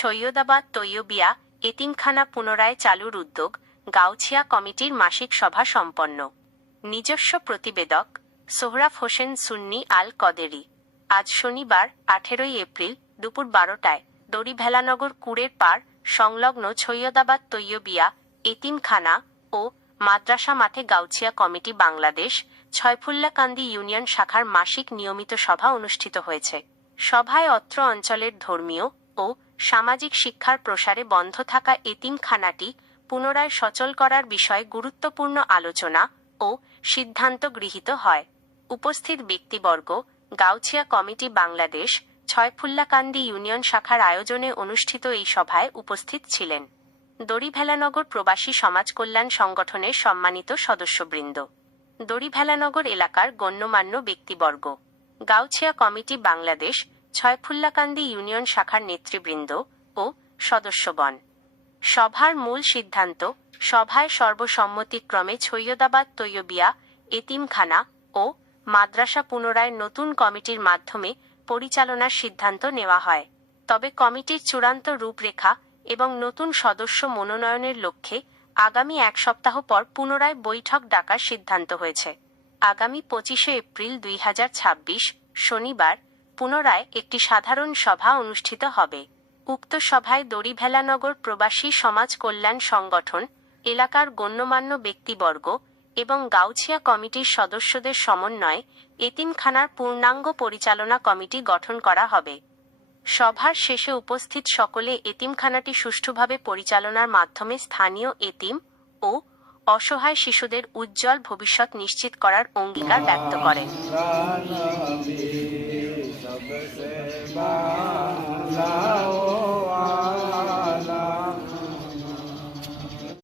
ছৈয়দাবাদ তৈয়বিয়া এতিমখানা পুনরায় চালুর উদ্যোগ, গাউছিয়া কমিটির মাসিক সভা সম্পন্ন। নিজস্ব প্রতিবেদক সোহরাফ হোসেন সুন্নি আল কদেরি। আজ শনিবার 18 এপ্রিল দুপুর 12টায় দড়িভেলানগর কুড়ের পাড় সংলগ্ন ছৈয়দাবাদ তৈয়বিয়া এতিমখানা ও মাদ্রাসা মাঠে গাউছিয়া কমিটি বাংলাদেশ ছয়ফুল্লাকান্দি ইউনিয়ন শাখার মাসিক নিয়মিত সভা অনুষ্ঠিত হয়েছে। সভায় অত্র অঞ্চলের ধর্মীয় ও সামাজিক শিক্ষার প্রসারে বন্ধ থাকা এতিমখানাটি পুনরায় সচল করার বিষয়ে গুরুত্বপূর্ণ আলোচনা ও সিদ্ধান্ত গৃহীত হয়। উপস্থিত ব্যক্তিবর্গ গাউছিয়া কমিটি বাংলাদেশ ছয়ফুল্লাকান্দি ইউনিয়ন শাখার আয়োজনে অনুষ্ঠিত এই সভায় উপস্থিত ছিলেন দড়িভেলানগর প্রবাসী সমাজ কল্যাণ সংগঠনের সম্মানিত সদস্যবৃন্দ, দড়িভেলানগর এলাকার গণ্যমান্য ব্যক্তিবর্গ, গাউছিয়া কমিটি বাংলাদেশ ছয়ফুল্লাকান্দি ইউনিয়ন শাখার নেতৃবৃন্দ ও সদস্যগণ। সভার মূল সিদ্ধান্ত: সভায় সর্বসম্মতিক্রমে ছৈয়দাবাদ তৈয়বিয়া এতিমখানা ও মাদ্রাসা পুনরায় নতুন কমিটির মাধ্যমে পরিচালনার সিদ্ধান্ত নেওয়া হয়। তবে কমিটির চূড়ান্ত রূপরেখা এবং নতুন সদস্য মনোনয়নের লক্ষ্যে আগামী এক সপ্তাহ পর পুনরায় বৈঠক ডাকার সিদ্ধান্ত হয়েছে। আগামী 25 এপ্রিল 2026 শনিবার পুনরায় একটি সাধারণ সভা অনুষ্ঠিত হবে। উক্ত সভায় দড়িভেলানগর প্রবাসী সমাজ কল্যাণ সংগঠন, এলাকার গণ্যমান্য ব্যক্তিবর্গ এবং গাউছিয়া কমিটির সদস্যদের সমন্বয়ে এতিমখানার পূর্ণাঙ্গ পরিচালনা কমিটি গঠন করা হবে। সভার শেষে উপস্থিত সকলে এতিমখানাটি সুষ্ঠুভাবে পরিচালনার মাধ্যমে স্থানীয় এতিম ও অসহায় শিশুদের উজ্জ্বল ভবিষ্যৎ নিশ্চিত করার অঙ্গীকার ব্যক্ত করেন।